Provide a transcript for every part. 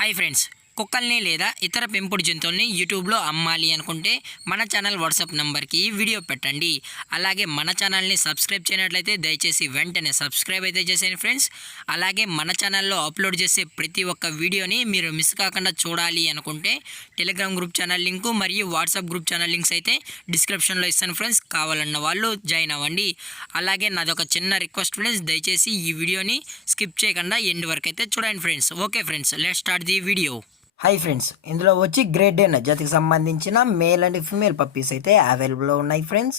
Hi friends, కుక్కల్ని లేదా ఇతర పెంపుడు జంతువుల్ని యూట్యూబ్లో అమ్మాలి అనుకుంటే మన ఛానల్ వాట్సాప్ నెంబర్కి వీడియో పెట్టండి. అలాగే మన ఛానల్ని సబ్స్క్రైబ్ చేయనట్లయితే దయచేసి వెంటనే సబ్స్క్రైబ్ అయితే చేసేయండి ఫ్రెండ్స్. అలాగే మన ఛానల్లో అప్లోడ్ చేసే ప్రతి ఒక్క వీడియోని మీరు మిస్ కాకుండా చూడాలి అనుకుంటే టెలిగ్రామ్ గ్రూప్ ఛానల్ లింకు మరియు వాట్సాప్ గ్రూప్ ఛానల్ లింక్స్ అయితే డిస్క్రిప్షన్లో ఇస్తాను ఫ్రెండ్స్. కావాలన్న వాళ్ళు జాయిన్ అవ్వండి. అలాగే నాదొక చిన్న రిక్వెస్ట్ ఫ్రెండ్స్, దయచేసి ఈ వీడియోని స్కిప్ చేయకుండా ఎండ్ వరకు అయితే చూడండి friends. Okay friends, let's start the video. Hi friends, ఇందులో వచ్చి గ్రేట్ డెన్ జాతికి సంబంధించిన మేల్ అండ్ ఫీమేల్ పప్పీస్ అయితే అవైలబుల్లో ఉన్నాయి ఫ్రెండ్స్.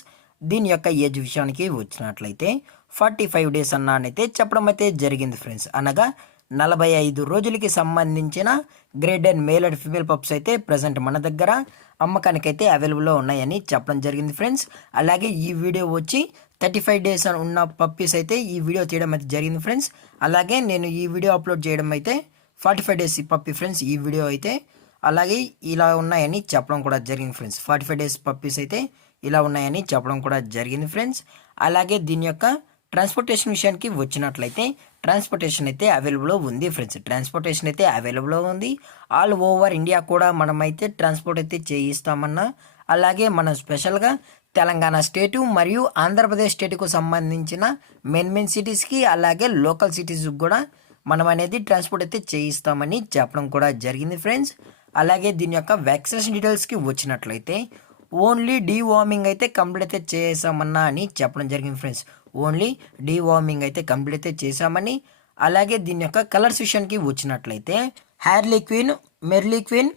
దీని యొక్క ఏజ్ విషయానికి వచ్చినట్లయితే 45 డేస్ అన్నానైతే చెప్పడం అయితే జరిగింది ఫ్రెండ్స్. అనగా 45 రోజులకి సంబంధించిన great Dane male and female pups అయితే ప్రజెంట్ మన దగ్గర అమ్మకానికి అయితే అవైలబుల్లో ఉన్నాయని చెప్పడం జరిగింది ఫ్రెండ్స్. అలాగే ఈ వీడియో వచ్చి 35 డేస్ ఉన్న పప్పీస్ అయితే ఈ వీడియో తీయడం అయితే జరిగింది ఫ్రెండ్స్. అలాగే నేను ఈ వీడియో అప్లోడ్ చేయడం అయితే 45 డేస్ పప్పీ ఫ్రెండ్స్. ఈ వీడియో అయితే అలాగే ఇలా ఉన్నాయని చెప్పడం కూడా జరిగింది ఫ్రెండ్స్. 45 డేస్ పప్పీస్ అయితే ఇలా ఉన్నాయని చెప్పడం కూడా జరిగింది ఫ్రెండ్స్. అలాగే దీని యొక్క ట్రాన్స్పోర్టేషన్ విషయానికి వచ్చినట్లయితే ట్రాన్స్పోర్టేషన్ అయితే అవైలబుల్లో ఉంది ఫ్రెండ్స్. ట్రాన్స్పోర్టేషన్ అయితే అవైలబుల్లో ఉంది. ఆల్ ఓవర్ ఇండియా కూడా మనమైతే ట్రాన్స్పోర్ట్ అయితే చేయిస్తామన్నా. అలాగే మనం స్పెషల్గా తెలంగాణ స్టేటు మరియు ఆంధ్రప్రదేశ్ స్టేటుకు సంబంధించిన మెయిన్ సిటీస్కి అలాగే లోకల్ సిటీస్కి కూడా మనం అనేది ట్రాన్స్పోర్ట్ అయితే చేయిస్తామని చెప్పడం కూడా జరిగింది ఫ్రెండ్స్. అలాగే దీని యొక్క వ్యాక్సినేషన్ డీటెయిల్స్కి వచ్చినట్లయితే ఓన్లీ డీవార్మింగ్ అయితే కంప్లీట్ అయితే చేసామన్నా అని చెప్పడం జరిగింది ఫ్రెండ్స్. ఓన్లీ డీవార్మింగ్ అయితే కంప్లీట్ అయితే చేసామని. అలాగే దీని యొక్క కలర్స్ విషయానికి వచ్చినట్లయితే హ్యార్లీ క్వీన్, మెర్లీ క్వీన్,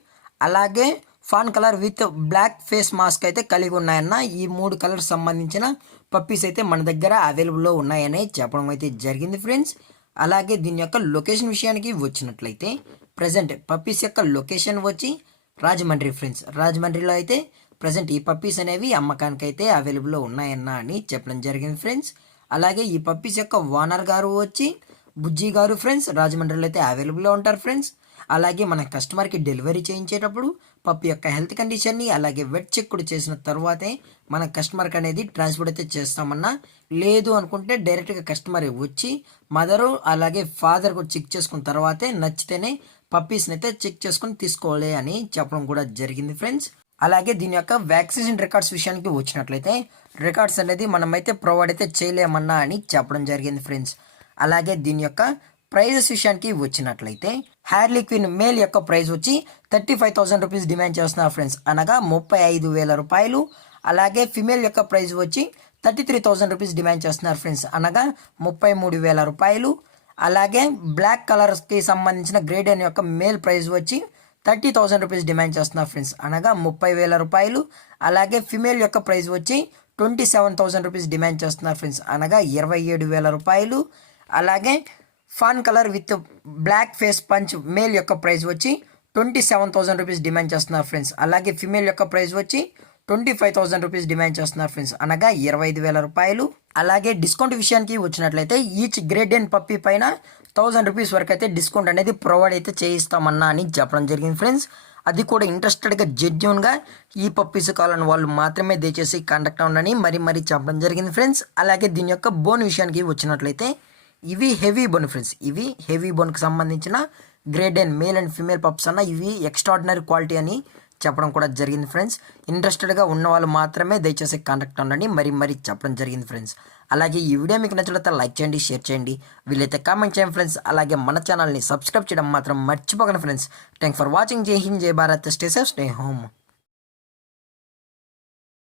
అలాగే fawn colour with black face mask అయితే కలిగి ఉన్నాయన్న. ఈ 3 కలర్స్ సంబంధించిన పప్పీస్ అయితే మన దగ్గర అవైలబుల్లో ఉన్నాయని చెప్పడం అయితే జరిగింది ఫ్రెండ్స్. అలాగే దీని యొక్క లొకేషన్ విషయానికి వచ్చినట్లయితే ప్రజెంట్ పప్పీస్ యొక్క లొకేషన్ వచ్చి రాజమండ్రి ఫ్రెండ్స్. రాజమండ్రిలో అయితే ప్రజెంట్ ఈ పప్పీస్ అనేవి అమ్మకానికి అయితే అవైలబుల్లో ఉన్నాయన్న అని చెప్పడం జరిగింది ఫ్రెండ్స్. అలాగే ఈ పప్పీస్ యొక్క ఓనర్ గారు వచ్చి బుజ్జి గారు ఫ్రెండ్స్. రాజమండ్రిలో అయితే అవైలబుల్లో ఉంటారు ఫ్రెండ్స్. అలాగే మన కస్టమర్కి డెలివరీ చేయించేటప్పుడు పప్పి యొక్క హెల్త్ కండిషన్ని అలాగే వెట్ చెక్ కూడా చేసిన తర్వాతే మన కస్టమర్కి అనేది ట్రాన్స్పోర్ట్ అయితే చేస్తామన్నా. లేదు అనుకుంటే డైరెక్ట్గా కస్టమర్ వచ్చి మదరు అలాగే ఫాదర్ కూడా చెక్ చేసుకున్న తర్వాతే నచ్చితేనే పప్పీస్ని అయితే చెక్ చేసుకుని తీసుకోవాలి అని చెప్పడం కూడా జరిగింది ఫ్రెండ్స్. అలాగే దీని యొక్క వ్యాక్సినేషన్ రికార్డ్స్ విషయానికి వచ్చినట్లయితే రికార్డ్స్ అనేది మనమైతే ప్రొవైడ్ అయితే చేయలేమన్నా అని చెప్పడం జరిగింది ఫ్రెండ్స్. అలాగే దీని యొక్క ప్రైజెస్ విషయానికి వచ్చినట్లయితే హ్యార్లీ క్వీన్ మేల్ యొక్క ప్రైస్ వచ్చి 35,000 రూపీస్ డిమాండ్ చేస్తున్నారు ఫ్రెండ్స్. అనగా 35,000 రూపాయలు. అలాగే ఫిమేల్ యొక్క ప్రైస్ వచ్చి 33,000 రూపీస్ డిమాండ్ చేస్తున్నారు ఫ్రెండ్స్. అనగా 33,000 రూపాయలు. అలాగే బ్లాక్ కలర్స్కి సంబంధించిన గ్రేడ్ డెన్ యొక్క మేల్ ప్రైస్ వచ్చి 30,000 రూపీస్ డిమాండ్ చేస్తున్నారు ఫ్రెండ్స్. అనగా 30,000 రూపాయలు. అలాగే ఫిమేల్ యొక్క ప్రైస్ వచ్చి 27,000 రూపీస్ డిమాండ్ చేస్తున్నారు ఫ్రెండ్స్. అనగా 27,000 రూపాయలు. అలాగే fawn colour with black face punch male యొక్క ప్రైస్ వచ్చి 27,000 రూపీస్ డిమాండ్ చేస్తున్నారు ఫ్రెండ్స్. అలాగే ఫిమేల్ యొక్క ప్రైస్ వచ్చి 25,000 రూపీస్ డిమాండ్ చేస్తున్నారు ఫ్రెండ్స్. అనగా 25,000 రూపాయలు. అలాగే డిస్కౌంట్ విషయానికి వచ్చినట్లయితే ఈచ్ గ్రేడ్ డెన్ పప్పీ పైన 1,000 రూపీస్ వరకు అయితే డిస్కౌంట్ అనేది ప్రొవైడ్ అయితే చేయిస్తామన్నా అని చెప్పడం జరిగింది ఫ్రెండ్స్. అది కూడా ఇంట్రెస్టెడ్గా జెన్యూన్గా ఈ పప్పీస్ కావాలని వాళ్ళు మాత్రమే దయచేసి కాంటాక్ట్ అవ్వండి మరి చెప్పడం జరిగింది ఫ్రెండ్స్. అలాగే దీని యొక్క బోన్ విషయానికి వచ్చినట్లయితే ఇవి హెవీ బోన్ ఫ్రెండ్స్. ఇవి హెవీ బోన్కి సంబంధించిన great Dane male and female pups అన్న. ఇవి ఎక్స్ట్రాడినరీ క్వాలిటీ అని చెప్పడం కూడా జరిగింది ఫ్రెండ్స్. ఇంట్రెస్టెడ్గా ఉన్న వాళ్ళు మాత్రమే దయచేసి కాంటాక్ట్ అవ్వండి మరి చెప్పడం జరిగింది ఫ్రెండ్స్. అలాగే ఈ వీడియో మీకు నచ్చినట్లయితే లైక్ చేయండి, షేర్ చేయండి, వీలైతే కామెంట్ చేయండి ఫ్రెండ్స్. అలాగే మన ఛానల్ని సబ్స్క్రైబ్ చేయడం మాత్రం మర్చిపోకండి ఫ్రెండ్స్. Thanks for watching. జై హింద్, జై Bharat, stay safe, stay home.